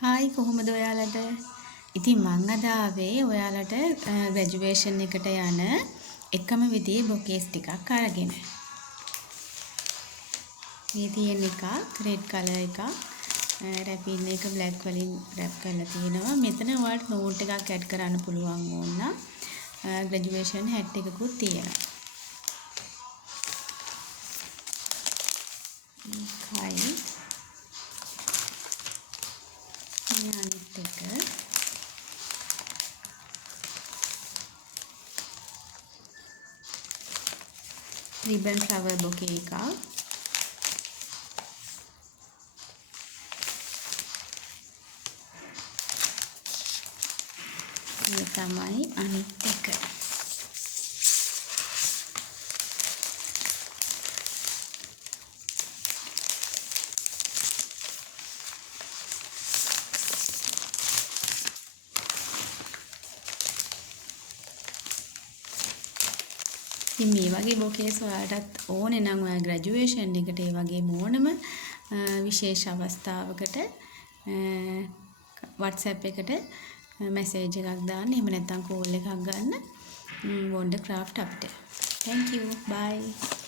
Hi කොහොමද ඔයාලට? ඉතින් මං අද ආවේ ඔයාලට ග්‍රැජුවේෂන් එකට යන එකම විදිහේ බොකේස් ටිකක් අරගෙන. මේ තියෙන එක රෙඩ් කලර් එකක්. රැපින් එක බ්ලැක් වලින් රැප් කරලා තියෙනවා. මෙතන ඔයාලට නෝට් එකක් ඇඩ් කරන්න පුළුවන් ඕන නම් ග්‍රැජුවේෂන් හැට් එකකුත් තියෙනවා. ඒකයි මේ අනිත් එක ribbon flower bouquet එකක්. මේ තමයි අනිත් එක. ඉතින් මේ වගේ බොකේස් ඔයාලටත් ඕනේ නම් ඔයා ග්‍රැජුවේෂන් එකට ඒ වගේම ඕනම විශේෂ අවස්ථාවකට WhatsApp එකට මැසේජ් එකක් දාන්න. එහෙම නැත්නම් කෝල් එකක් ගන්න. Wonder Craft අපිට. Thank you. Bye.